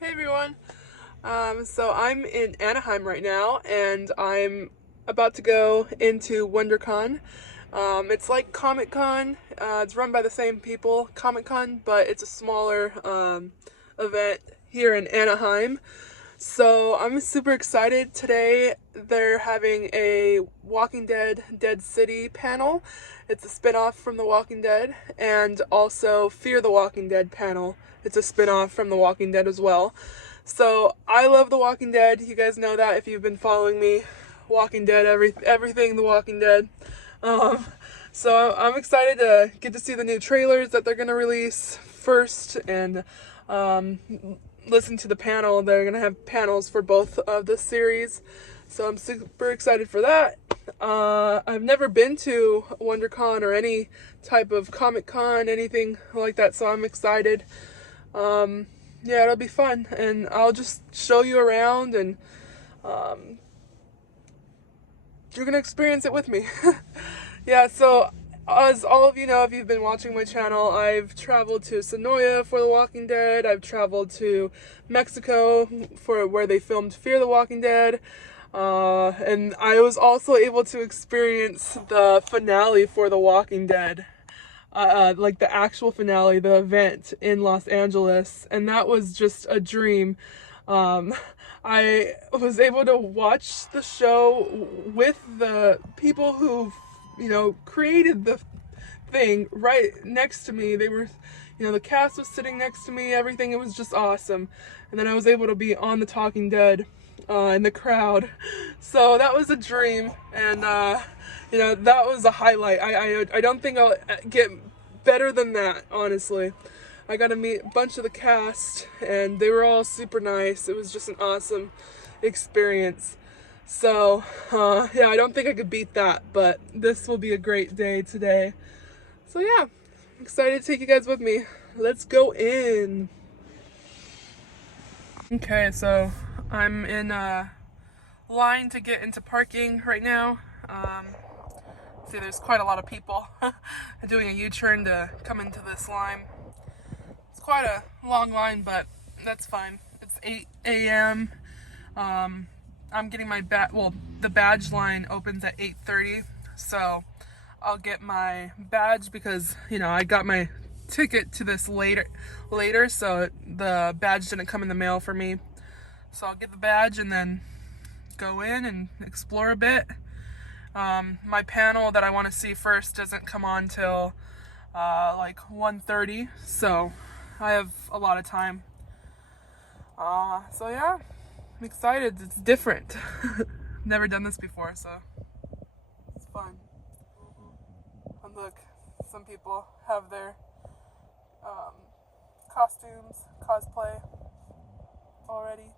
Hey everyone. So I'm in Anaheim right now, and I'm about to go into Wondercon. It's like Comic Con. It's run by the same people, Comic Con, but it's a smaller event here in Anaheim. So I'm super excited. Today they're having a Walking Dead Dead City panel. It's a spin-off from The Walking Dead, and also Fear the Walking Dead panel. It's a spin-off from The Walking Dead as well. So I love The Walking Dead. You guys know that if you've been following me. Walking Dead, everything The Walking Dead. Um, so I'm excited to get to see the new trailers that they're gonna release first, and um, listen to the panel. They're gonna have panels for both of the series, so I'm super excited for that. I've never been to WonderCon or any type of Comic Con, anything like that, so I'm excited. Yeah, it'll be fun, and I'll just show you around, and you're gonna experience it with me. Yeah, so as all of you know, if you've been watching my channel, I've traveled to Sonoya for The Walking Dead. I've traveled to Mexico for where they filmed Fear the Walking Dead. And I was also able to experience the finale for The Walking Dead. Like the actual finale, the event in Los Angeles. And that was just a dream. Um, I was able to watch the show with the people who, created the thing right next to me. They were, the cast was sitting next to me, everything. It was just awesome. And then I was able to be on The Talking Dead in the crowd. So that was a dream. And, that was a highlight. I don't think I'll get better than that, honestly. I got to meet a bunch of the cast, and they were all super nice. It was just an awesome experience. So, yeah, I don't think I could beat that, but this will be a great day today. So, yeah, I'm excited to take you guys with me. Let's go in. Okay, so I'm in a line to get into parking right now. See, there's quite a lot of people doing a U-turn to come into this line. It's quite a long line, but that's fine. It's 8 a.m. I'm getting my the badge line opens at 8:30, so I'll get my badge because, I got my ticket to this later, so the badge didn't come in the mail for me. So I'll get the badge and then go in and explore a bit. My panel that I want to see first doesn't come on till like 1:30, so I have a lot of time. So yeah, I'm excited. It's different. Never done this before, so it's fun. And look, some people have their costumes, cosplay already.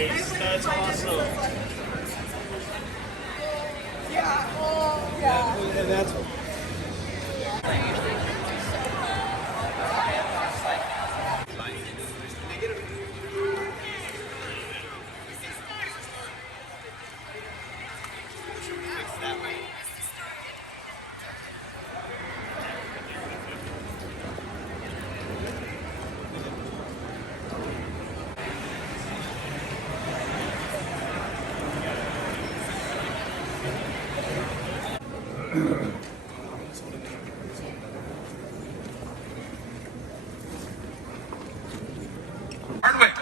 Nice. That's awesome. Yeah. Oh, yeah. And that's. Hardwick.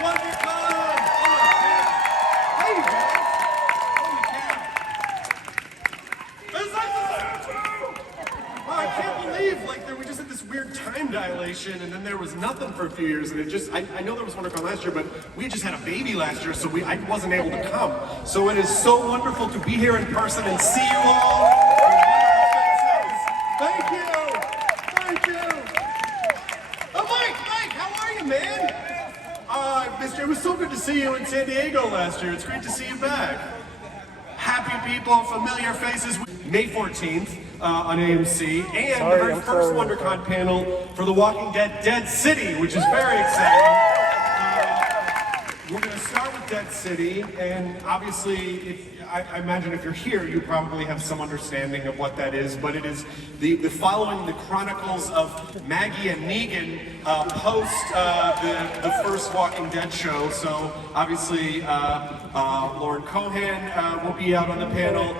Wondercon! Hey, you guys! Holy cow! Wow, I can't believe, like, we just had this weird time dilation, and then there was nothing for a few years, and it just, I know there was Wondercon last year, but we just had a baby last year, so I wasn't able to come. So it is so wonderful to be here in person and see you all. Thank you! Thank you! Oh, Mike, how are you, man? Mister, it was so good to see you in San Diego last year. It's great to see you back. Happy people, familiar faces. May 14th on AMC, and the very first WonderCon panel for The Walking Dead, Dead City, which is very exciting. We're going to start with Dead City, and obviously, I imagine if you're here, you probably have some understanding of what that is, but it is the following the chronicles of Maggie and Negan post the first Walking Dead show. So obviously, Lauren Cohan will be out on the panel.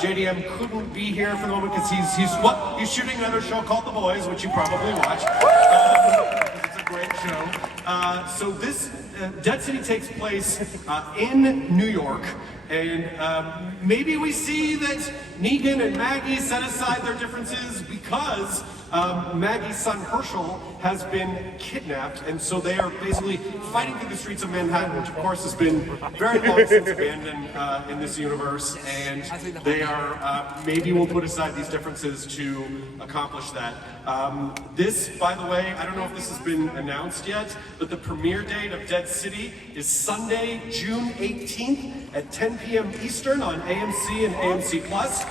JDM couldn't be here for the moment because he's shooting another show called The Boys, which you probably watched. It's a great show. So this Dead City takes place in New York, and maybe we see that Negan and Maggie set aside their differences because Maggie's son Herschel has been kidnapped, and so they are basically fighting through the streets of Manhattan, which of course has been very long since abandoned in this universe, and they are, maybe we'll put aside these differences to accomplish that. This, by the way, I don't know if this has been announced yet, but the premiere date of Dead City is Sunday, June 18th at 10 p.m. Eastern on AMC and AMC Plus. So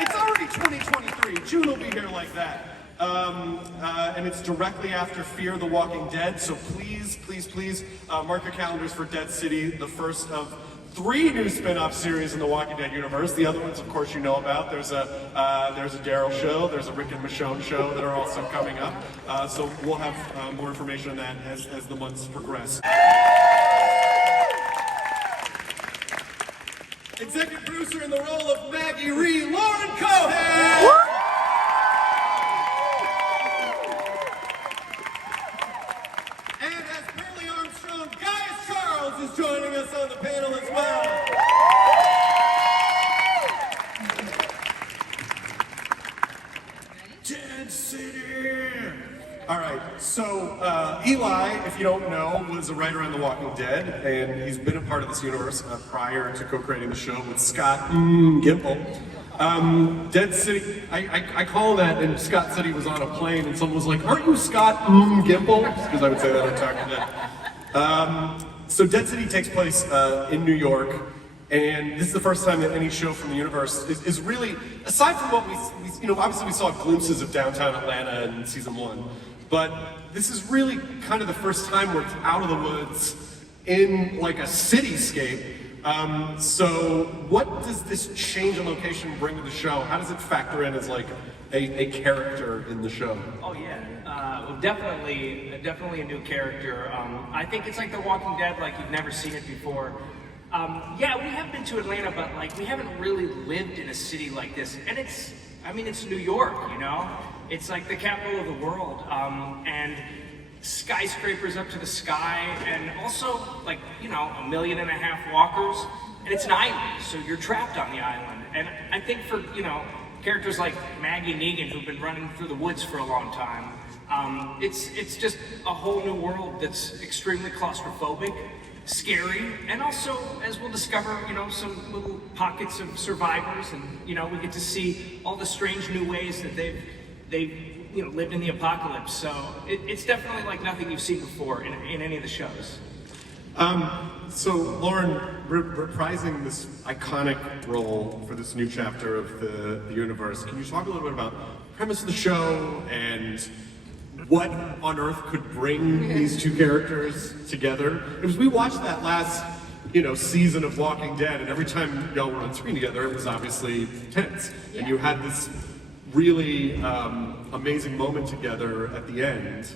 it's already 2023. June will be here like that. And it's directly after Fear the Walking Dead. So please, please, please mark your calendars for Dead City, the first of 3 new spin-off series in the Walking Dead universe. The other ones, of course, you know about. There's a Daryl show, there's a Rick and Michonne show that are also coming up. So we'll have more information on that as the months progress. Executive producer in the role of Maggie Ree, Lauren Cohan! And as Pearlie Armstrong, Gaius Charles is joining us on the panel as well. Dead City! All right, so Eli, if you don't know, was a writer on The Walking Dead, and he's been a part of this universe prior to co-creating the show with Scott Gimple. Dead City, I call that, and Scott said he was on a plane, and someone was like, "Aren't you Scott Gimple?" Because I would say that on Talking Dead. So Dead City takes place in New York, and this is the first time that any show from the universe is really, aside from what we obviously we saw glimpses of downtown Atlanta in season 1, but this is really kind of the first time we're out of the woods in like a cityscape. So what does this change in location bring to the show? How does it factor in as like a character in the show? Oh yeah, well, definitely a new character. I think it's like The Walking Dead, like you've never seen it before. Yeah, we have been to Atlanta, but like we haven't really lived in a city like this. And it's New York, you know? It's like the capital of the world. And skyscrapers up to the sky, and also like, 1.5 million walkers. And it's an island, so you're trapped on the island. And I think for, characters like Maggie and Negan, who've been running through the woods for a long time, it's just a whole new world that's extremely claustrophobic, scary, and also, as we'll discover, some little pockets of survivors, and we get to see all the strange new ways that they've lived in the apocalypse. So it's definitely like nothing you've seen before in any of the shows. So Lauren, reprising this iconic role for this new chapter of the universe, can you talk a little bit about the premise of the show and what on earth could bring these two characters together? Because we watched that last, season of Walking Dead, and every time y'all were on screen together, it was obviously tense, and you had this really amazing moment together at the end.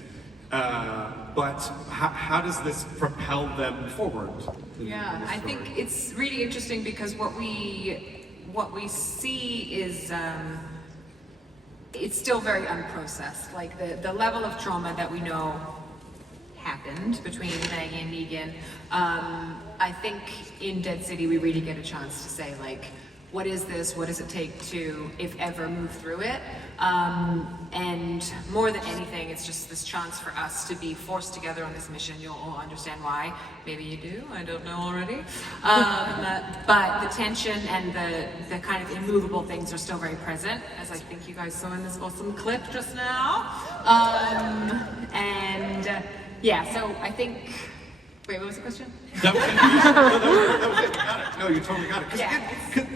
But how does this propel them forward? Yeah, I think it's really interesting because what we see is it's still very unprocessed. Like the level of trauma that we know happened between Maggie and Negan. I think in Dead City we really get a chance to say like, what is this? What does it take to, if ever, move through it? And more than anything, it's just this chance for us to be forced together on this mission. You'll all understand why. Maybe you do, I don't know already. But the tension and the kind of immovable things are still very present, as I think you guys saw in this awesome clip just now. Yeah, so I think, wait, what was the question? That was it. You got it. No, you totally got it.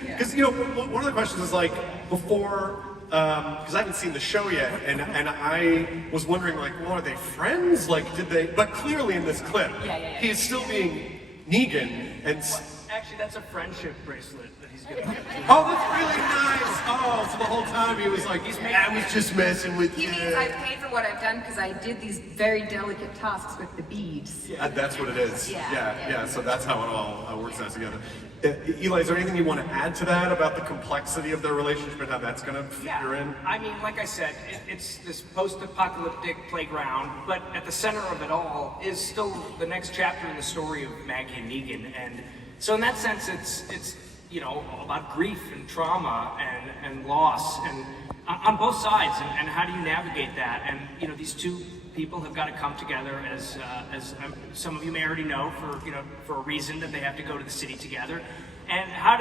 Because one of the questions is like before, because I haven't seen the show yet, and I was wondering like, well, are they friends? Like, did they? But clearly in this clip, he is still being Negan, and Actually, that's a friendship bracelet that he's gonna get. oh, that's really nice. Oh, so the whole time he was like, I was just messing with He you. means I've paid for what I've done because I did these very delicate tasks with the beads. That's what it is. Yeah. So that's how it all works out together. Eli, is there anything you want to add to that about the complexity of their relationship and how that's going to figure in? I mean, like I said, it's this post-apocalyptic playground, but at the center of it all is still the next chapter in the story of Maggie and Negan, and so in that sense, it's about grief and trauma and loss, and on both sides, and how do you navigate that? And these two people have got to come together, as some of you may already know, for a reason that they have to go to the city together. And how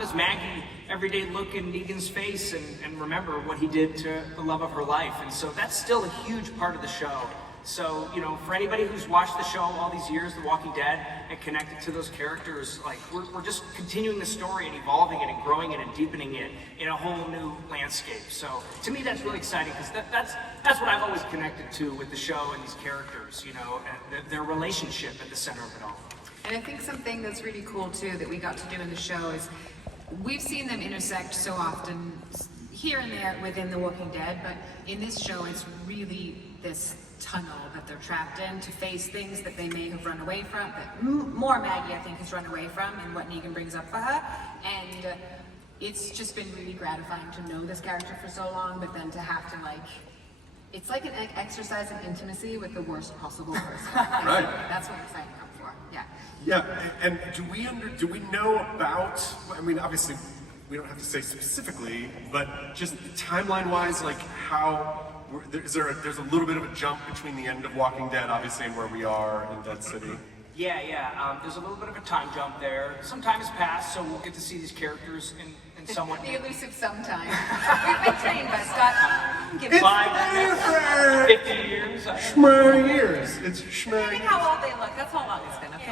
does Maggie every day look in Negan's face and remember what he did to the love of her life? And so that's still a huge part of the show. So, for anybody who's watched the show all these years, The Walking Dead, and connected to those characters, like, we're just continuing the story and evolving it and growing it and deepening it in a whole new landscape. So, to me, that's really exciting, because that's what I've always connected to with the show and these characters, and their relationship at the center of it all. And I think something that's really cool, too, that we got to do in the show is we've seen them intersect so often here and there within The Walking Dead, but in this show, it's really this tunnel that they're trapped in to face things that they may have run away from, that more Maggie, I think, has run away from, and what Negan brings up for her. And it's just been really gratifying to know this character for so long, but then to have to, like, it's like an exercise in intimacy with the worst possible person. Right. That's what I'm signing up for. Yeah. Yeah, and do we know about? I mean, obviously, we don't have to say specifically, but just timeline-wise, like how. There's a little bit of a jump between the end of Walking Dead, obviously, and where we are in Dead City. Yeah. There's a little bit of a time jump there. Some time has passed, so we'll get to see these characters in somewhat. The elusive sometime. We've been trained by Scott. Give It's 5, 50 years. Schmer years. It's schmer Think years. how old they look. That's how long it's been. Okay.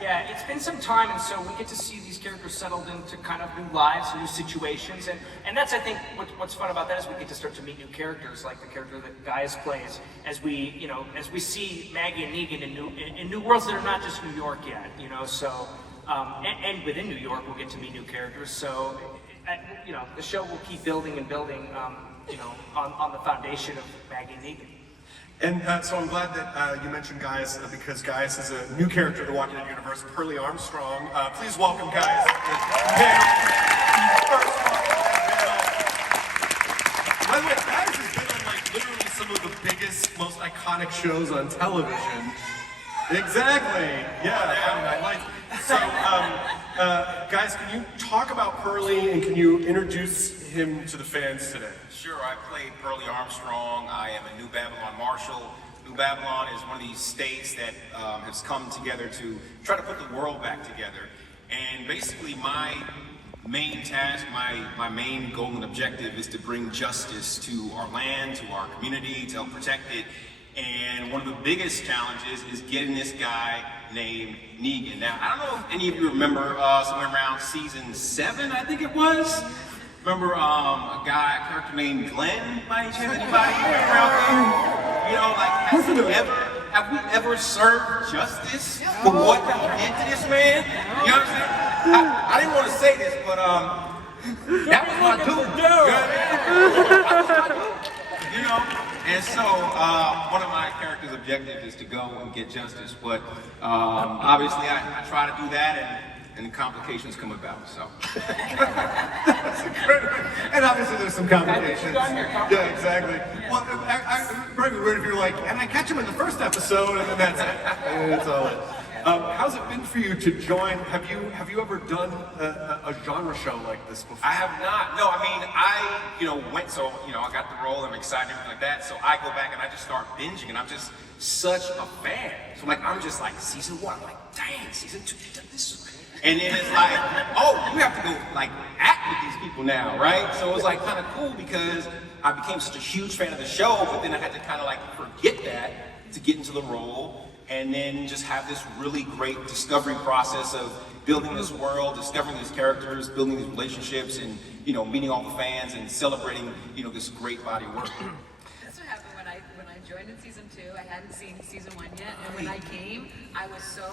Yeah, it's been some time, and so we get to see these characters settled into kind of new lives, new situations, and that's, I think, what's fun about that is we get to start to meet new characters, like the character that Gaius plays, as we see Maggie and Negan in new worlds that are not just New York yet, so, and within New York we'll get to meet new characters, so, the show will keep building and building, on the foundation of Maggie and Negan. And so I'm glad that you mentioned Gaius, because Gaius is a new character in the Walking Dead universe, Pearlie Armstrong. Please welcome Gaius. By the way, Gaius has been on like literally some of the biggest, most iconic shows on television. Exactly. Yeah, Friday Night Lights. So, guys, can you talk about Pearlie and can you introduce him to the fans today? Sure, I played Pearlie Armstrong. I am a New Babylon Marshal. New Babylon is one of these states that has come together to try to put the world back together. And basically my main task, my main goal and objective is to bring justice to our land, to our community, to help protect it. And one of the biggest challenges is getting this guy named Negan. Now, I don't know if any of you remember somewhere around season 7, I think it was. Remember a character named Glenn by any chance? Anybody remember out there? You know, like, have we ever served justice for what he did to this man? You know what I'm saying? I didn't want to say this, but that was my dude. You know? And so, one of my character's objectives is to go and get justice, but obviously I try to do that, and complications come about, so. And obviously there's some complications. Yeah, exactly. Well, I'm very weird if you're like, and I catch him in the first episode, and then that's it. And it's all it. How's it been for you to join? Have you ever done a genre show like this before? I have not. No, I mean, I went, so I got the role. I'm excited, everything like that. So I go back and I just start binging, and I'm just such a fan. So I'm just like season 1. I'm like, dang, season 2, you done this. And then it's like, oh, you have to go like act with these people now, right? So it was like kind of cool because I became such a huge fan of the show, but then I had to kind of like forget that to get into the role. And then just have this really great discovery process of building this world, discovering these characters, building these relationships, and meeting all the fans and celebrating this great body of work. That's what happened when I joined in season 2. I hadn't seen season 1 yet, and when I came, I was so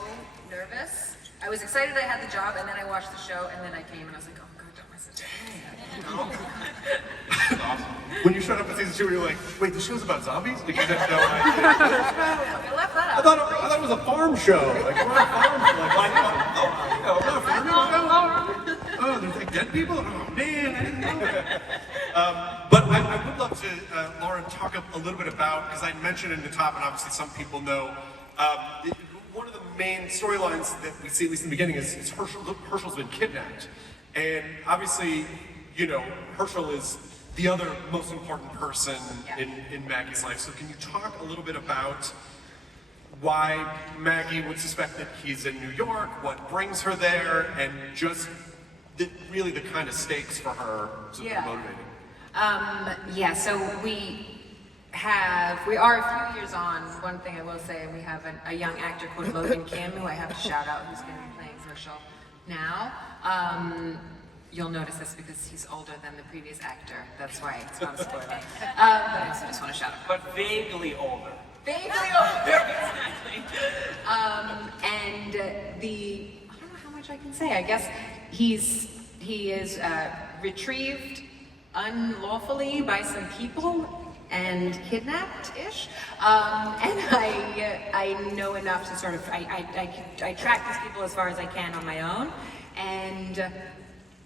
nervous. I was excited I had the job, and then I watched the show, and then I came, and I was like, oh God, don't miss it. Awesome. When you showed up in season 2, you were like, wait, the show's about zombies? Because you had no idea. I left that out. I thought it was a farm show. Like, we're on a farm. Oh, there's like dead people? Oh, man, I didn't know that. But I would love to, Lauren, talk a little bit about, because I mentioned in the top, and obviously some people know, one of the main storylines that we see, at least in the beginning, is Herschel's been kidnapped. And obviously, Herschel is the other most important person in Maggie's life. So can you talk a little bit about why Maggie would suspect that he's in New York, what brings her there, and just really the kind of stakes for her to be motivating? So we are a few years on. One thing I will say, we have a young actor called Logan Kim, who I have to shout out, who's going to be playing Herschel now. You'll notice this because he's older than the previous actor. That's why it's not a spoiler. But I just want to shout out. But vaguely older. Vaguely older, exactly. And I don't know how much I can say. I guess he is retrieved unlawfully by some people and kidnapped-ish. And I know enough to sort of, I track these people as far as I can on my own. And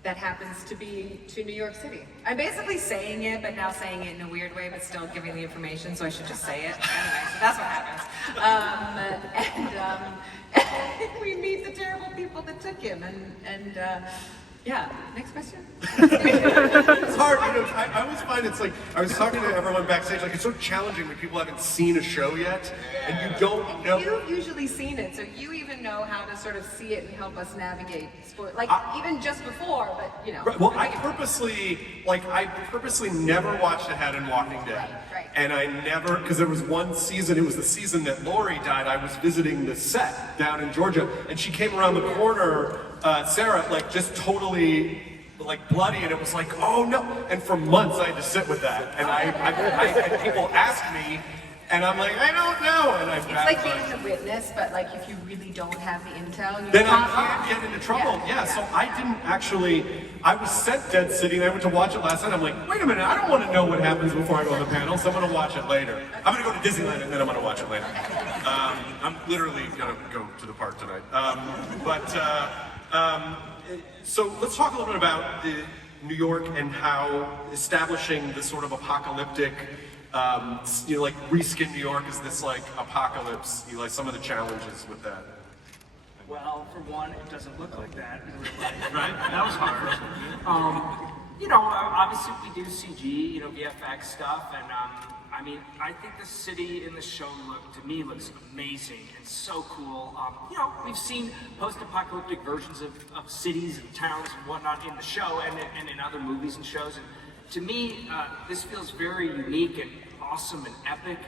that happens to be to New York City. I'm basically saying it, but now saying it in a weird way, but still giving the information, so I should just say it. Anyway, so that's what happens. And we meet the terrible people that took him, and next question. It's hard, I always find it's like, I was talking to everyone backstage, like it's so challenging when people haven't seen a show yet, and you don't know. You've usually seen it, so you even know how to sort of see it and help us navigate sport, even just before, but Right, well, I purposely never watched ahead in Walking Dead. Right. And I never, because there was one season, it was the season that Lori died, I was visiting the set down in Georgia, and she came around the corner, Sarah, like just totally like bloody, and it was like, oh no. And for months I had to sit with that. And I and people ask me, and I'm like, I don't know. And it's like being a witness, but like if you really don't have the intel, then I can't get into trouble. Yeah, so I didn't actually, I was sent Dead City, and I went to watch it last night. I'm like, wait a minute, I don't want to know what happens before I go on the panel, so I'm going to watch it later. I'm going to go to Disneyland, and then I'm going to watch it later. I'm literally going to go to the park tonight. So let's talk a little bit about New York and how establishing this sort of apocalyptic, like reskin New York is this like apocalypse, like some of the challenges with that. Well, for one, it doesn't look like that in real life. Right? That was hard. Obviously we do CG, VFX stuff, and I mean, I think the city in the show to me looks amazing and so cool. You know, we've seen post-apocalyptic versions of cities and towns and whatnot in the show and in other movies and shows. And to me, this feels very unique and awesome and epic.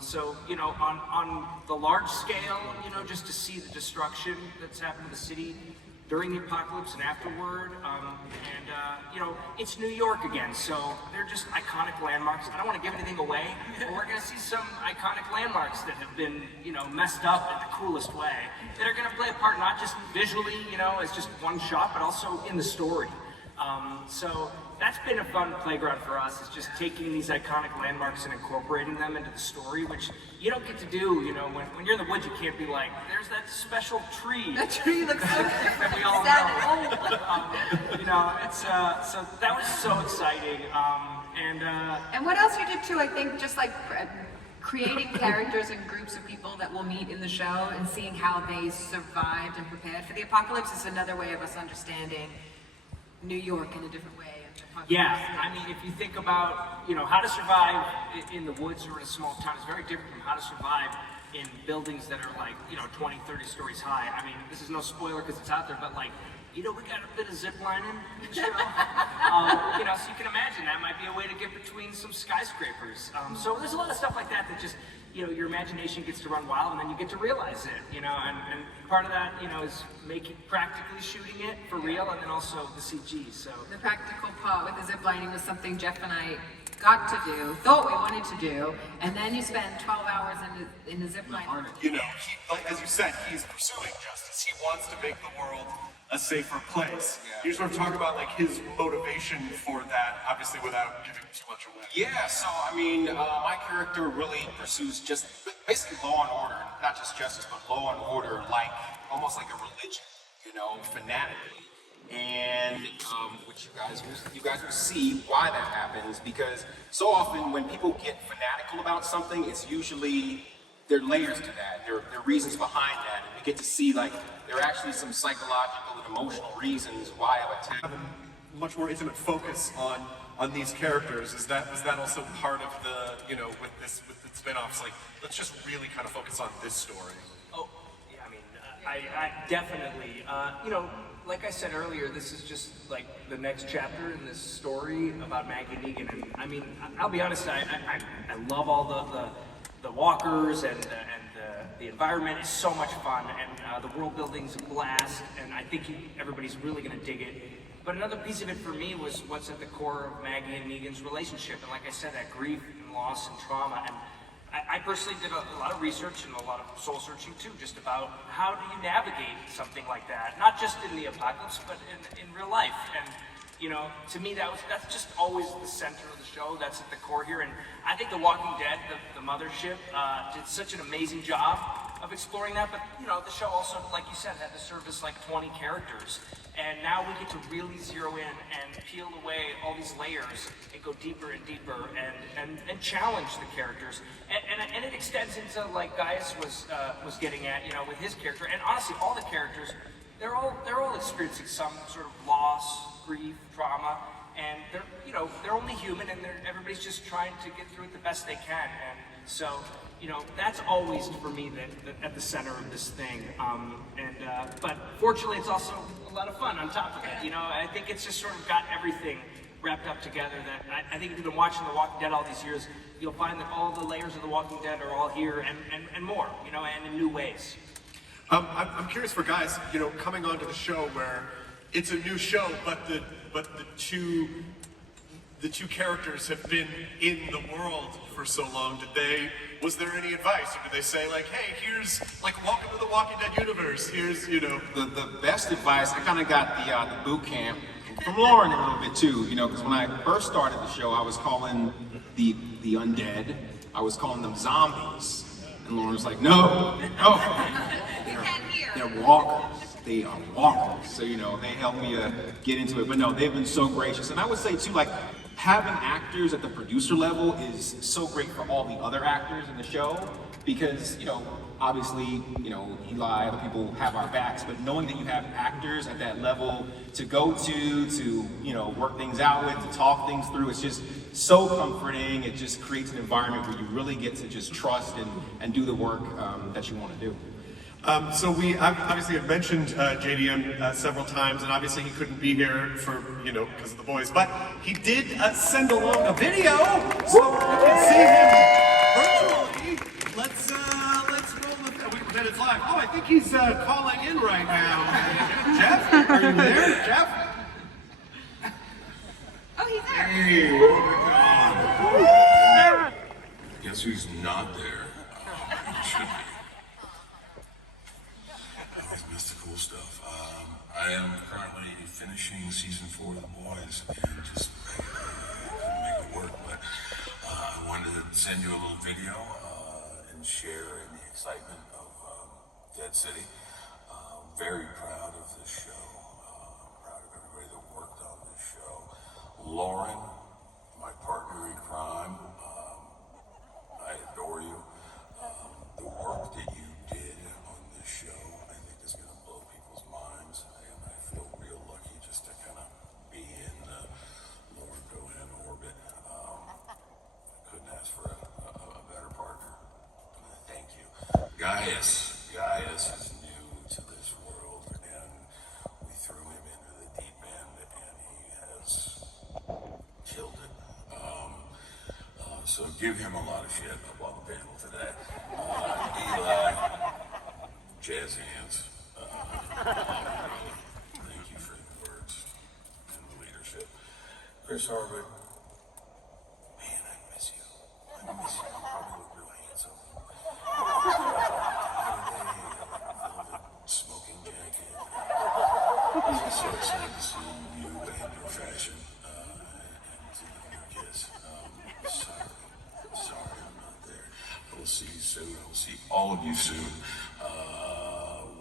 So, you know, on the large scale, you know, just to see the destruction that's happened to the city during the apocalypse and afterward, you know, it's New York again, so they're just iconic landmarks. I don't want to give anything away, but we're going to see some iconic landmarks that have been, you know, messed up in the coolest way, that are going to play a part not just visually, you know, as just one shot, but also in the story. So that's been a fun playground for us, is just taking these iconic landmarks and incorporating them into the story, which you don't get to do, you know, when you're in the woods, you can't be like, there's that special tree. That tree looks so that we all know. You know, it's, so that was so exciting. And what else you did too, I think, just like creating characters and groups of people that we'll meet in the show and seeing how they survived and prepared for the apocalypse is another way of us understanding New York in a different way. Yeah, I mean, if you think about, you know, how to survive in the woods or in a small town is very different from how to survive in buildings that are like, you know, 20, 30 stories high. I mean, this is no spoiler because it's out there, but like, you know, we got a bit of zip lining in the show. You know, so you can imagine that might be a way to get between some skyscrapers. So there's a lot of stuff like that that just, you know, your imagination gets to run wild and then you get to realize it, you know, and part of that, you know, is practically shooting it for real, and then also the CG, so. The practical part with the zip lining was something Jeff and I got to do, thought we wanted to do, and then you spend 12 hours in the zip line. You know, like, as you said, he's pursuing justice. He wants to make the world a safer place. You just want to talk about like his motivation for that, obviously without giving too much away. Yeah, so I mean, my character really pursues just basically law and order, not just justice, but law and order, like almost like a religion, you know, fanatically. And which you guys will see why that happens, because so often when people get fanatical about something, it's usually there are layers to that. There are reasons behind that, and we get to see like there are actually some psychological and emotional reasons why I've attacked. Have a much more intimate focus on these characters. Is that also part of the, you know, with the spin-offs? Like, let's just really kind of focus on this story. Oh, yeah, I mean, I definitely, you know, like I said earlier, this is just like the next chapter in this story about Maggie and Negan. And I mean, I'll be honest, I love all the walkers and the environment is so much fun, and the world building's a blast, and I think everybody's really gonna dig it. But another piece of it for me was what's at the core of Maggie and Negan's relationship, and like I said, that grief and loss and trauma. And I personally did a lot of research and a lot of soul searching too, just about how do you navigate something like that, not just in the apocalypse, but in real life. And you know, to me, that's just always the center of the show. That's at the core here. And I think The Walking Dead, the mothership, did such an amazing job of exploring that. But, you know, the show also, like you said, had to service like 20 characters. And now we get to really zero in and peel away all these layers and go deeper and deeper and challenge the characters. And it extends into, like Gaius was getting at, you know, with his character. And honestly, all the characters, they're all experiencing some sort of loss, grief, trauma, and they're only human, and everybody's just trying to get through it the best they can. And so, you know, that's always for me at the center of this thing. But fortunately, it's also a lot of fun on top of it. You know, I think it's just sort of got everything wrapped up together. That I think if you've been watching The Walking Dead all these years, you'll find that all the layers of The Walking Dead are all here and more. You know, and in new ways. I'm curious for guys, you know, coming onto the show where it's a new show, but the two characters have been in the world for so long. Was there any advice, or did they say like, hey, here's like, welcome to the Walking Dead universe. Here's, you know, the best advice. I kind of got the boot camp from Lauren a little bit too, you know, because when I first started the show, I was calling the undead, I was calling them zombies. And Lauren was like, no. They're walkers. They are walkers. So, you know, they helped me get into it. But no, they've been so gracious. And I would say, too, like, having actors at the producer level is so great for all the other actors in the show because, you know, obviously, you know, Eli, other people have our backs, but knowing that you have actors at that level to go to, you know, work things out with, to talk things through, it's just so comforting. It just creates an environment where you really get to just trust and do the work that you want to do. So we obviously have mentioned JDM several times, and obviously he couldn't be here for, you know, because of the boys, but he did send along a video, so we can see him virtually. Let's roll the, that it's live. Oh, I think he's calling in right now. Jeff, are you there? Jeff? Oh, he's there. Hey, Wondercon. Guess who's not there? Should be. I always miss the cool stuff. I am currently finishing season 4 of The Boys, and just couldn't make it work. But I wanted to send you a little video and share in the excitement of Dead City. Very proud of this show. Proud of everybody that worked on this show. Lauren, my partner in crime, I adore you. The work that you did on this show, I think is going to blow people's minds, and I feel real lucky just to kind of be in Lauren Cohan orbit. I couldn't ask for a better partner. Thank you. Gaius is new to this world, and we threw him into the deep end, and he has killed it. So give him a lot of shit up on the panel today. Eli, jazz hands. Thank you for the words and the leadership. Chris Hardwick, man, I miss you. I miss you. You probably look real handsome. Smoking jacket. I'm so excited to see you and your fashion and to give you a kiss. Sorry I'm not there. I will see you soon. I will see all of you soon.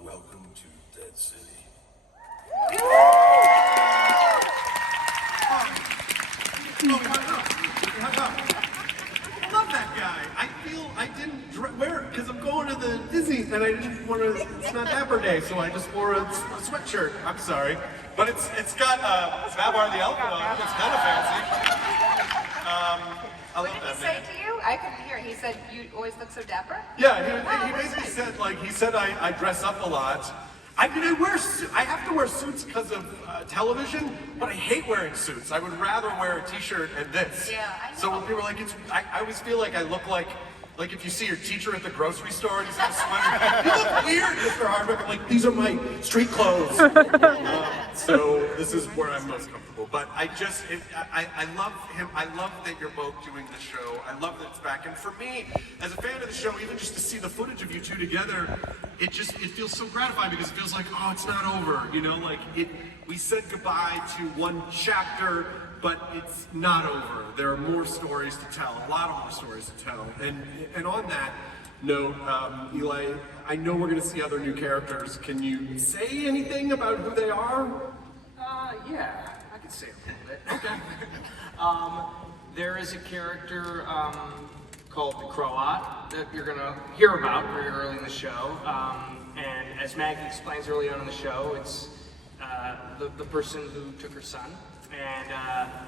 Welcome to Dead City. I love that guy. I feel I didn't wear it because I'm going to the Disney and I didn't want to. It's not Dapper Day, so I just wore a sweatshirt. I'm sorry, but it's got Babar the elephant on it. It's kind of fancy. I What love did he that say man. to you? I couldn't hear. He said, you always look so dapper? Yeah, he basically said I dress up a lot. I mean, I have to wear suits because of television, but I hate wearing suits. I would rather wear a t-shirt and this. Yeah, I know. So when people are like, I always feel like I look like if you see your teacher at the grocery store and he's got a sweater, you look weird, Mr. Hardwick. I'm like, these are my street clothes. So this is where I'm most comfortable. But I love him. I love that you're both doing the show. I love that it's back. And for me, as a fan of the show, even just to see the footage of you two together, it feels so gratifying because it feels like, oh, it's not over. You know, like we said goodbye to one chapter, but it's not over. There are more stories to tell, a lot of more stories to tell. And on that note, Eli, I know we're going to see other new characters. Can you say anything about who they are? Yeah, I can say a little bit. Okay. There is a character called the Croat that you're gonna hear about very early in the show. And as Maggie explains early on in the show, it's the person who took her son, and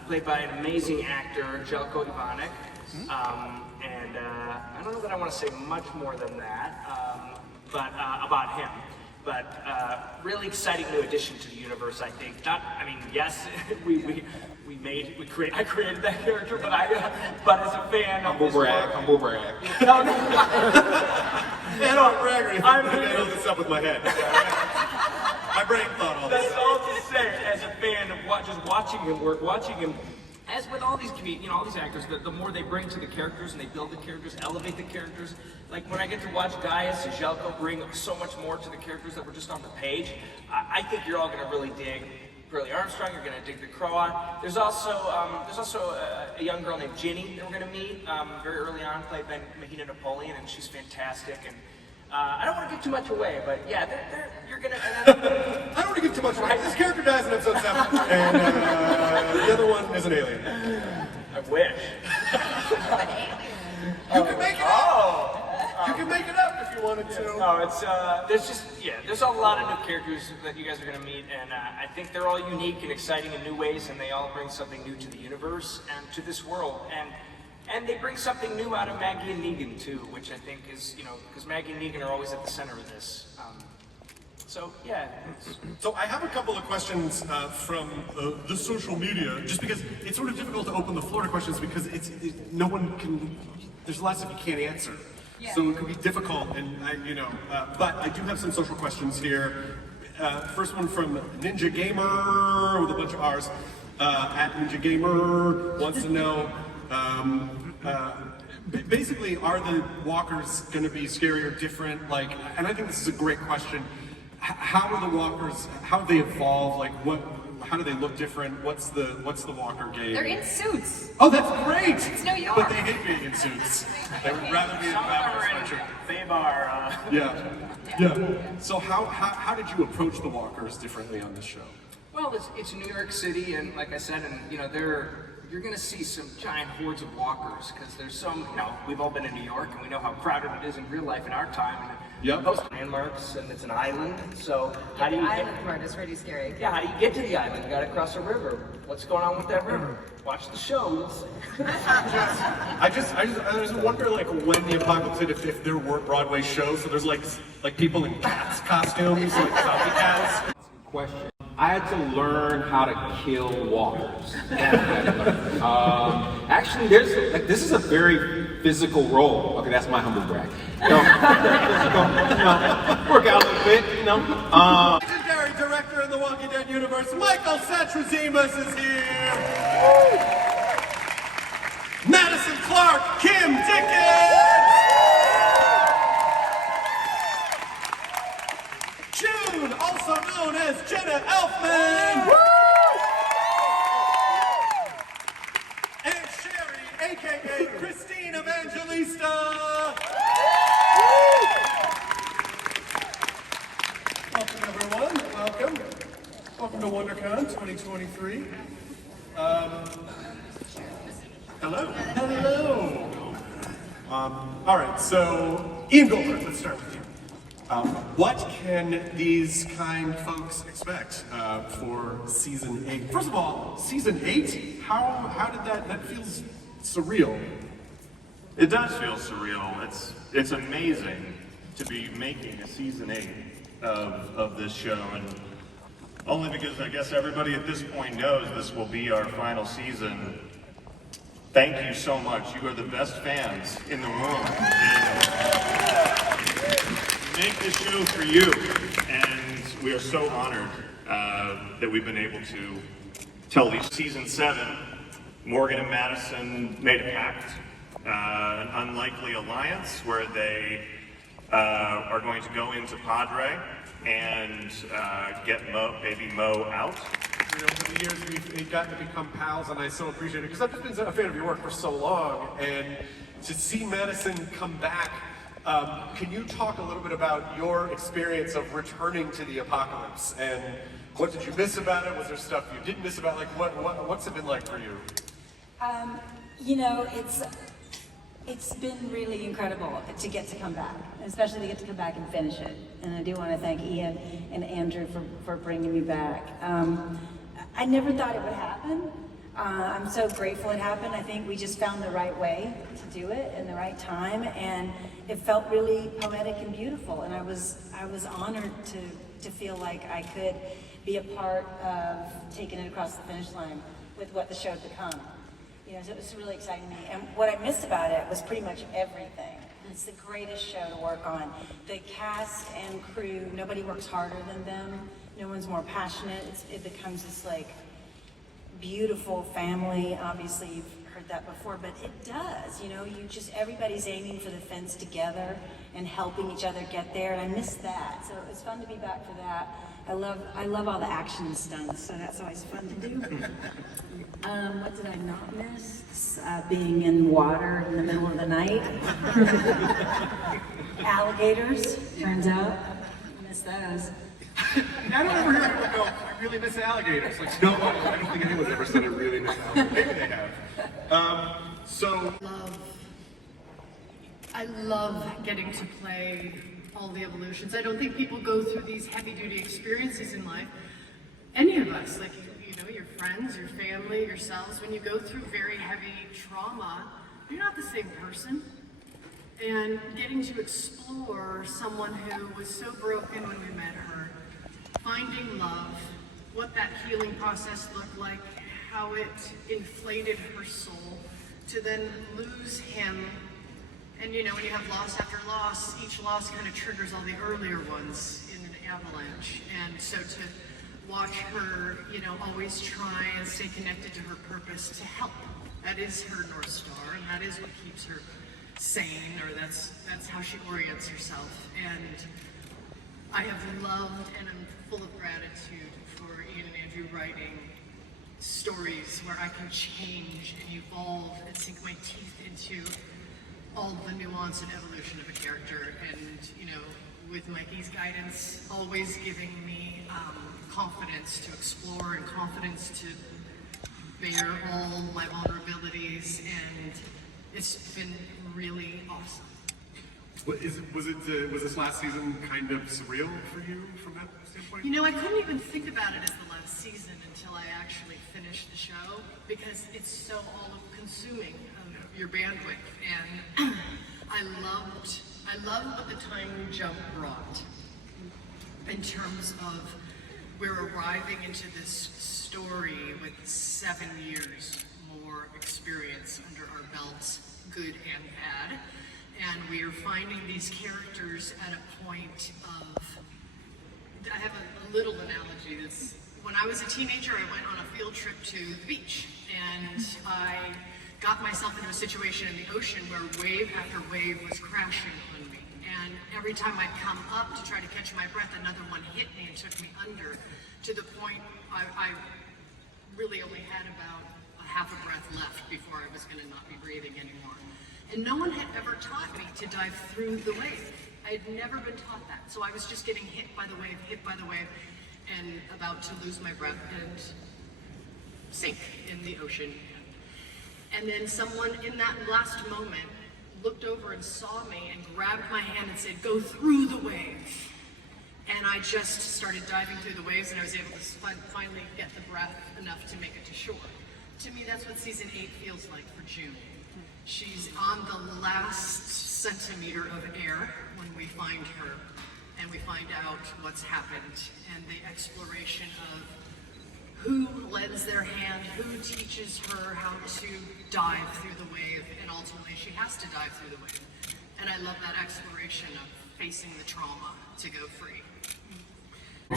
played by an amazing actor, Jelko Ivanek. And I don't know that I want to say much more than that, but about him. But really exciting new addition to the universe, I think. Yes, I created that character, but as a fan, Humble brag. No, no. I don't brag or anything. I know this up with my head. My brain thought all this. That's all to say, as a fan of just watching him work, watching him. As with all these all these actors, the more they bring to the characters and they build the characters, elevate the characters. Like when I get to watch Gaius and Jelko bring so much more to the characters that were just on the page, I think you're all going to really dig Curly Armstrong. You're going to dig the Croat. There's also a young girl named Ginny that we're going to meet very early on, played by Mahina Napoleon, and she's fantastic. And I don't want to give too much away, but yeah, you're gonna. I don't want to give too much away. This character dies in episode 7, and the other one is an alien. I wish. You can make it up! You can make it up if you wanted to. No, it's there's a lot of new characters that you guys are gonna meet, and I think they're all unique and exciting in new ways, and they all bring something new to the universe and to this world, and they bring something new out of Maggie and Negan too, which I think is, because Maggie and Negan are always at the center of this. So yeah. So I have a couple of questions from the social media, just because it's sort of difficult to open the floor to questions because no one can. There's a lot of stuff you can't answer, so it can be difficult. And but I do have some social questions here. First one from Ninja Gamer with a bunch of R's. At Ninja Gamer wants to know. Basically, are the walkers going to be scary or different? Like, and I think this is a great question. How are the walkers? How have they evolved? Like, how do they look different? What's the walker game? They're in suits. Oh, that's great! It's New York. But they hate being in suits. They would rather be in Babylon sweatshirt. Fabar. Yeah. So how did you approach the walkers differently on this show? Well, it's New York City, and like I said, and you're going to see some giant hordes of walkers because there's some, we've all been in New York and we know how crowded it is in real life in our time. And those landmarks, and it's an island. So how do you The island part is pretty scary. Yeah, how do you get to the island? You got to cross a river. What's going on with that river? Watch the show. You'll see. I just wonder, like, when the apocalypse hit, if there were Broadway shows. So there's like people in cats costumes, like zombie cats. Question. I had to learn how to kill walkers. Actually, this is a very physical role. Okay, that's my humble brag. Work out a little bit, Legendary director in the Walking Dead universe, Michael Satrazemus is here. Madison Clark, Kim Dickens. June, also known as Jenna Elfman. And Sherry, aka Christine Evangelista. Welcome everyone, welcome. Welcome to Wondercon 2023. Hello. All right, so Ian Goldberg, let's start with you. What can these kind folks expect for season 8? First of all, season 8, how did that feels surreal. It does feel surreal. It's amazing to be making a season 8 of this show, and only because I guess everybody at this point knows this will be our final season. Thank you so much. You are the best fans in the room. We make this show for you, and we are so honored that we've been able to tell these. Season 7, Morgan and Madison made a pact, an unlikely alliance where they are going to go into Padre and get baby Mo out. Over the years, we've gotten to become pals, and I so appreciate it because I've just been a fan of your work for so long. And to see Madison come back, can you talk a little bit about your experience of returning to the apocalypse and what did you miss about it? Was there stuff you didn't miss about it? Like what's it been like for you? It's been really incredible to get to come back, especially to get to come back and finish it. And I do want to thank Ian and Andrew for bringing me back. I never thought it would happen. I'm so grateful it happened. I think we just found the right way to do it in the right time, and it felt really poetic and beautiful. And I was honored to feel like I could be a part of taking it across the finish line with what the show had become. So it was really exciting to me. And what I missed about it was pretty much everything. It's the greatest show to work on. The cast and crew, nobody works harder than them. No one's more passionate. It becomes this like beautiful family. Obviously you've heard that before, but it does. Everybody's aiming for the fence together and helping each other get there. And I miss that. So it's fun to be back for that. I love all the action and stunts, so that's always fun to do. What did I not miss? Being in water in the middle of the night. Alligators, turns out. Miss those. I don't ever hear anyone go, I really miss alligators. Like, no, I don't think anyone's ever said I really miss alligators. Maybe they have. I love getting to play all the evolutions. I don't think people go through these heavy-duty experiences in life. Any of us, like, you know, your friends, your family, yourselves, when you go through very heavy trauma, you're not the same person. And getting to explore someone who was so broken when we met her, finding love, what that healing process looked like, how it inflated her soul, to then lose him. And you know, when you have loss after loss, each loss kind of triggers all the earlier ones in an avalanche. And so to watch her, you know, always try and stay connected to her purpose to help. That is her North Star, and that is what keeps her sane, or that's how she orients herself. And I have loved, and I'm full of gratitude for Ian and Andrew writing stories where I can change and evolve and sink my teeth into all the nuance and evolution of a character. And, you know, with Mikey's guidance, always giving me confidence to explore and confidence to bear all my vulnerabilities, and it's been really awesome. Was this last season kind of surreal for you from that standpoint? You know, I couldn't even think about it as the last season until I actually finished the show, because it's so all-consuming of your bandwidth. And I loved what the time jump brought in terms of we're arriving into this story with 7 years more experience under our belts, good and bad. And we are finding these characters at a point of, I have a little analogy that's, when I was a teenager, I went on a field trip to the beach, and I got myself into a situation in the ocean where wave after wave was crashing on me. And every time I'd come up to try to catch my breath, another one hit me and took me under, to the point I really only had about a half a breath left before I was going to not be breathing anymore. And no one had ever taught me to dive through the wave. I had never been taught that. So I was just getting hit by the wave, and about to lose my breath and sink in the ocean. And then someone in that last moment looked over and saw me and grabbed my hand and said, "Go through the wave." And I just started diving through the waves, and I was able to finally get the breath enough to make it to shore. To me, that's what season 8 feels like for June. She's on the last centimeter of air when we find her, and we find out what's happened, and the exploration of who lends their hand, who teaches her how to dive through the wave, and ultimately she has to dive through the wave. And I love that exploration of facing the trauma to go free. I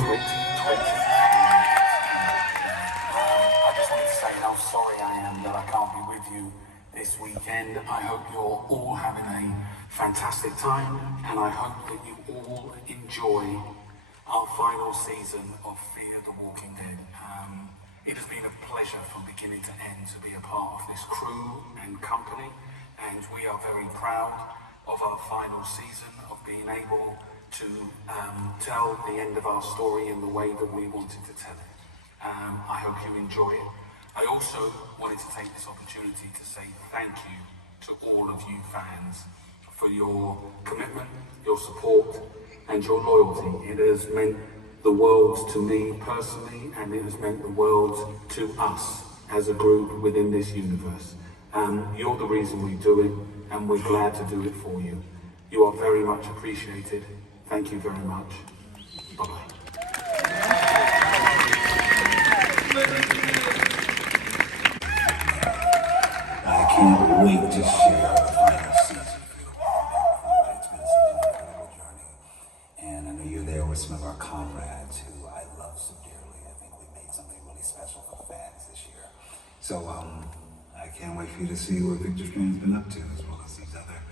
just want to say how sorry I am that I can't be with you this weekend. I hope you're all having a fantastic time, and I hope that you all enjoy our final season of Fear the Walking Dead. It has been a pleasure from beginning to end to be a part of this crew and company, and we are very proud of our final season, of being able to tell the end of our story in the way that we wanted to tell it. I hope you enjoy it. I also wanted to take this opportunity to say thank you to all of you fans for your commitment, your support, and your loyalty. It has meant the world to me personally, and it has meant the world to us as a group within this universe. You're the reason we do it, and we're glad to do it for you. You are very much appreciated. Thank you very much. Bye-bye. I can't wait to share the final season. It's been such an incredible journey. And I know you're there with some of our comrades who I love so dearly. I think we made something really special for the fans this year. So I can't wait for you to see what Victor Strand's been up to, as well as these other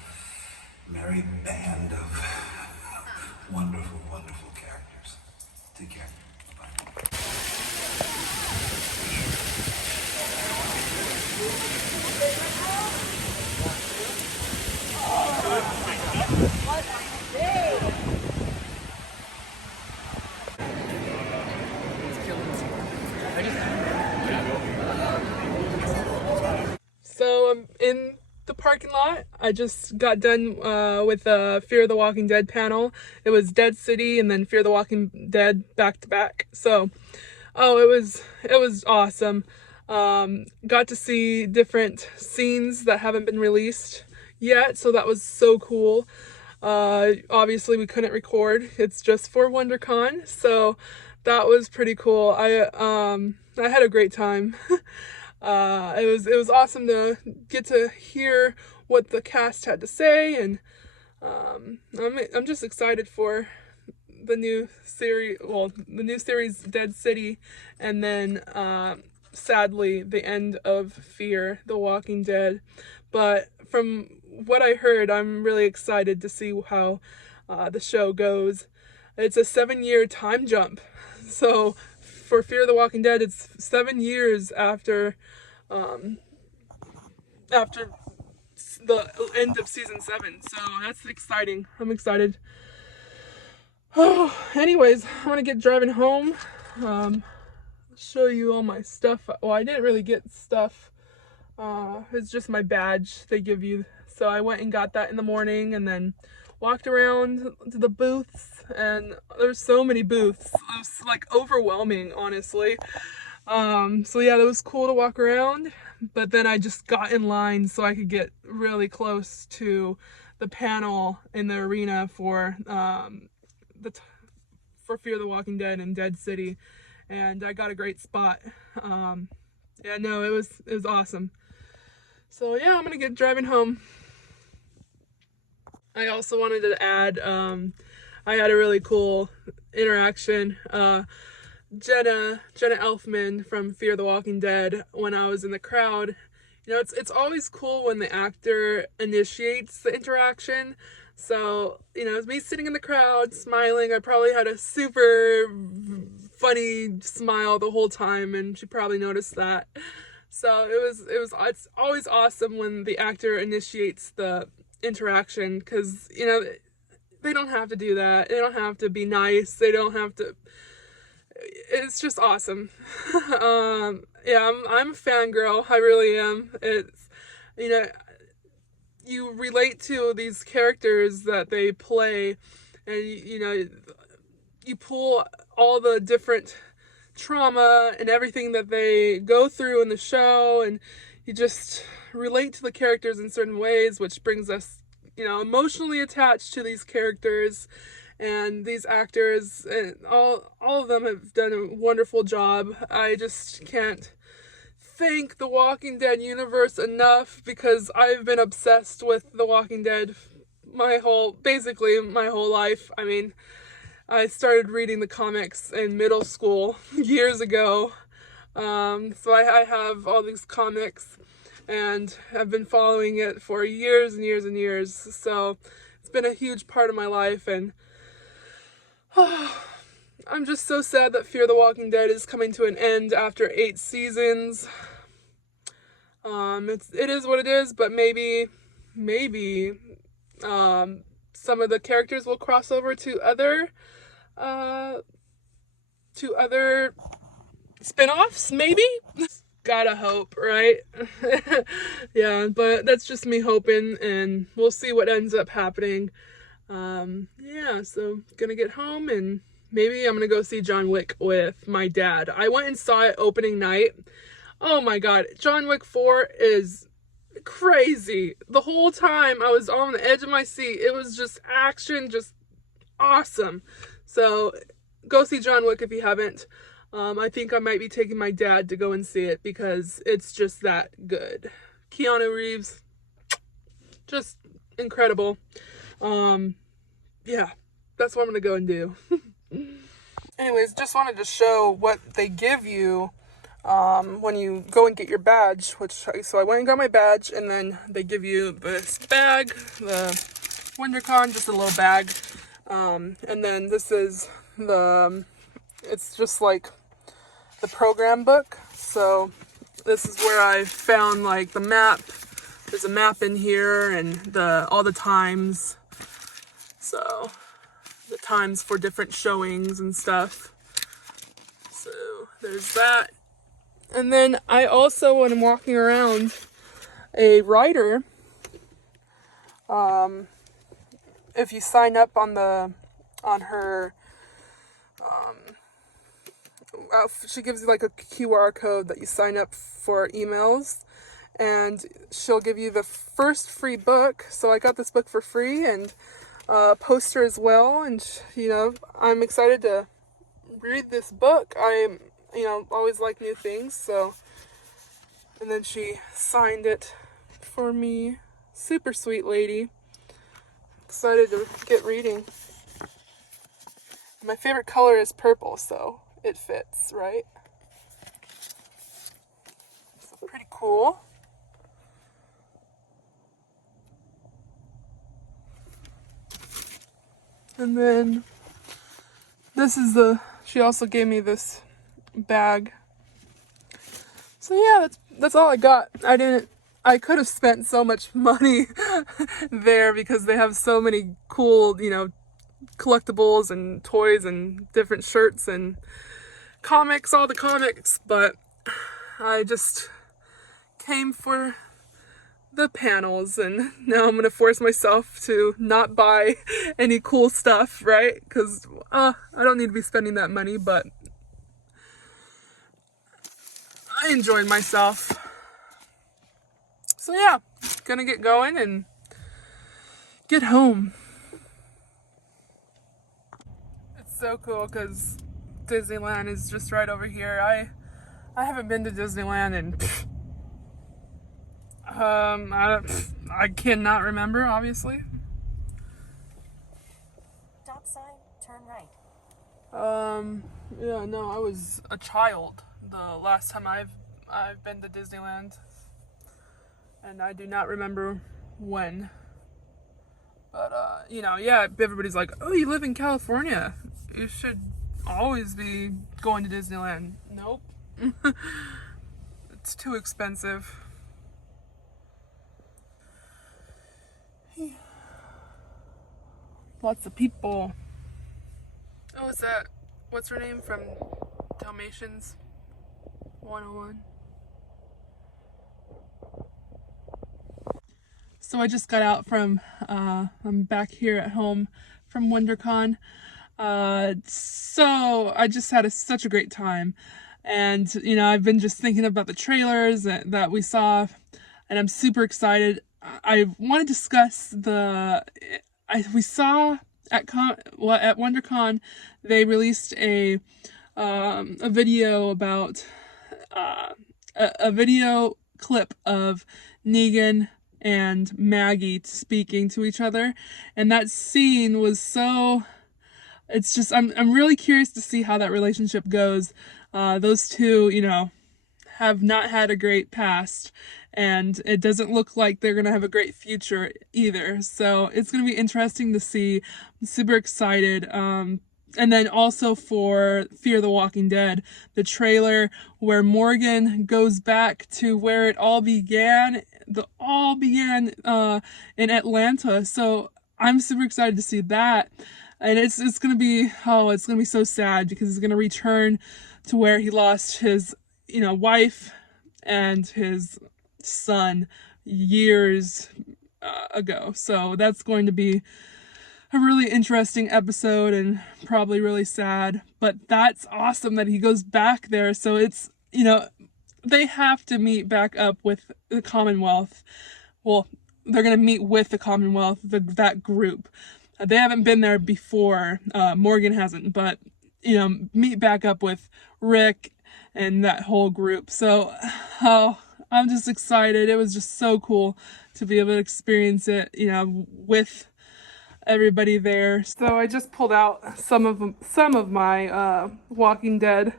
merry band of wonderful, wonderful characters. Take care. Bye. parking lot. I just got done with the Fear the Walking Dead panel. It was Dead City and then Fear the Walking Dead back to back. So, it was awesome. Got to see different scenes that haven't been released yet, so that was so cool. Obviously we couldn't record. It's just for WonderCon, so that was pretty cool. I had a great time. It was awesome to get to hear what the cast had to say, and I'm just excited for the new series Dead City, and then sadly the end of Fear the Walking Dead. But from what I heard, I'm really excited to see how the show goes. It's a 7-year time jump, so for Fear the Walking Dead, it's 7 years after the end of season 7. So that's exciting. I'm excited. Oh, anyways, I'm gonna get driving home. Show you all my stuff. Well, I didn't really get stuff. It's just my badge they give you. So I went and got that in the morning and then walked around to the booths, and there's so many booths. It was like overwhelming, honestly. So yeah, that was cool to walk around, but then I just got in line so I could get really close to the panel in the arena for for Fear the Walking Dead and Dead City, and I got a great spot. Yeah, no, it was awesome. So yeah, I'm gonna get driving home. I also wanted to add, I had a really cool interaction. Jenna Elfman from Fear the Walking Dead, when I was in the crowd, you know, it's always cool when the actor initiates the interaction. So, you know, me sitting in the crowd, smiling, I probably had a super funny smile the whole time, and she probably noticed that. So it's always awesome when the actor initiates the interaction, because, you know, they don't have to do that. They don't have to be nice. They don't have to. It's just awesome. Yeah, I'm a fangirl. I really am. It's, you know, you relate to these characters that they play, and you know, you pull all the different trauma and everything that they go through in the show, and you just relate to the characters in certain ways, which brings us, you know, emotionally attached to these characters. And these actors, and all of them have done a wonderful job. I just can't thank the Walking Dead universe enough, because I've been obsessed with the Walking Dead basically my whole life. I mean, I started reading the comics in middle school years ago. So I have all these comics, and I've been following it for years and years and years. So it's been a huge part of my life, and I'm just so sad that Fear the Walking Dead is coming to an end after 8 seasons. It is what it is, but maybe, some of the characters will cross over to other spin-offs, maybe? Gotta hope, right? Yeah, but that's just me hoping, and we'll see what ends up happening. Yeah, so gonna get home, and maybe I'm gonna go see John Wick with my dad. I went and saw it opening night. Oh my god, John Wick 4 is crazy. The whole time I was on the edge of my seat. It was just action, just awesome. So go see John Wick if you haven't. I think I might be taking my dad to go and see it, because it's just that good. Keanu Reeves, just incredible. Yeah, that's what I'm gonna go and do. Anyways, just wanted to show what they give you when you go and get your badge, so I went and got my badge, and then they give you this bag, the WonderCon, just a little bag, and then this is it's just like the program book. So this is where I found like the map. There's a map in here, and all the times. So the times for different showings and stuff. So there's that. And then I also, when I'm walking around, a writer If you sign up on her, she gives you like a QR code that you sign up for emails, and she'll give you the first free book. So I got this book for free, and a poster as well. And I'm excited to read this book. I'm always like new things. So, and then she signed it for me. Super sweet lady. Excited to get reading. My favorite color is purple, so it fits, right? So pretty cool. And then this is she also gave me this bag. So yeah, that's all I got. I could have spent so much money there because they have so many cool, collectibles and toys and different shirts and comics, all the comics, but I just came for the panels, and now I'm gonna force myself to not buy any cool stuff, right? Because I don't need to be spending that money, but I enjoyed myself. So yeah, gonna get going and get home. It's so cool because Disneyland is just right over here. I haven't been to Disneyland in I cannot remember, obviously. Stop sign, turn right. Yeah, no, I was a child the last time I've been to Disneyland, and I do not remember when. But yeah, everybody's like, "Oh, you live in California. You should always be going to Disneyland." Nope. It's too expensive. Lots of people. Oh, is that, what's her name from Dalmatians 101? So I just got out from, I'm back here at home from Wondercon. So I just had such a great time. And, I've been just thinking about the trailers that we saw, and I'm super excited. I want to discuss we saw at WonderCon, they released a video about a video clip of Negan and Maggie speaking to each other, and that scene was so. It's just I'm really curious to see how that relationship goes. Those two, have not had a great past, and it doesn't look like they're gonna have a great future either. So it's gonna be interesting to see. I'm super excited. And then also for Fear the Walking Dead, the trailer where Morgan goes back to where it all began. In Atlanta. So I'm super excited to see that. And it's gonna be so sad because he's gonna return to where he lost his wife and his son years ago. So that's going to be a really interesting episode and probably really sad. But that's awesome that he goes back there. So it's they have to meet back up with the Commonwealth. Well, they're gonna meet with the Commonwealth, that group. They haven't been there before. Morgan hasn't, but meet back up with Rick and that whole group. So, I'm just excited. It was just so cool to be able to experience it, with everybody there. So I just pulled out some of my Walking Dead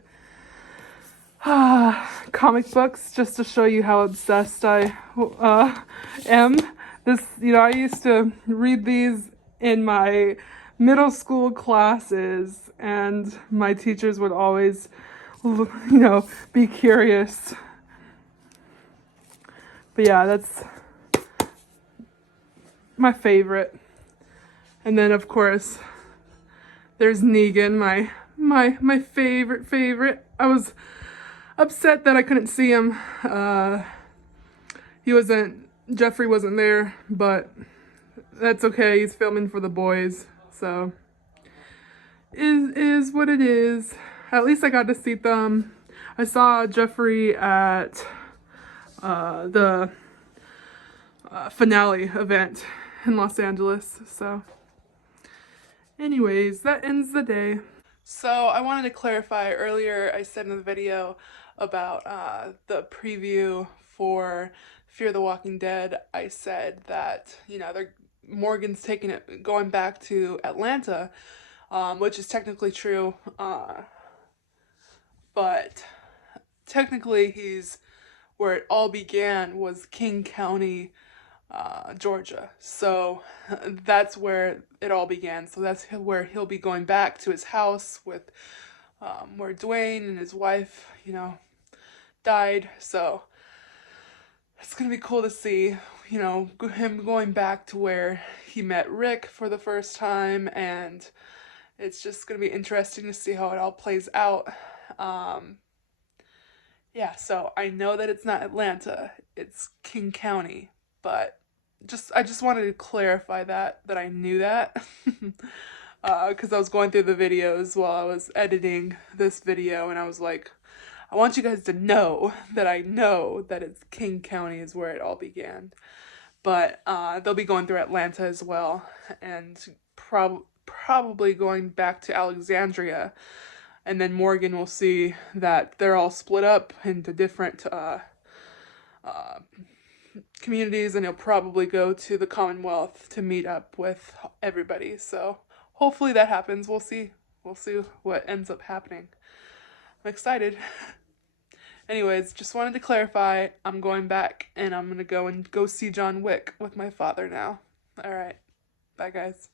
comic books just to show you how obsessed I am. I used to read these in my middle school classes, and my teachers would always, be curious. But yeah, that's my favorite. And then of course, there's Negan, my favorite. I was upset that I couldn't see him. Jeffrey wasn't there, but That's okay. He's filming for the boys, so is what it is. At least I got to see them. I saw Jeffrey at the finale event in Los Angeles. So, anyways, that ends the day. So I wanted to clarify earlier. I said in the video about the preview for Fear the Walking Dead. I said that Morgan's taking it, going back to Atlanta, which is technically true, but technically he's where it all began was King County, Georgia. So that's where it all began. So that's where he'll be going back to his house with where Dwayne and his wife, died. So it's gonna be cool to see, him going back to where he met Rick for the first time, and it's just gonna be interesting to see how it all plays out. Yeah, so I know that it's not Atlanta, it's King County, but I just wanted to clarify that I knew that. Because I was going through the videos while I was editing this video, and I was like, I want you guys to know that I know that it's King County is where it all began. But they'll be going through Atlanta as well, and probably going back to Alexandria. And then Morgan will see that they're all split up into different communities, and he'll probably go to the Commonwealth to meet up with everybody. So hopefully that happens. We'll see. We'll see what ends up happening. I'm excited. Anyways, just wanted to clarify, I'm going back and I'm gonna go see John Wick with my father now. Alright. Bye guys.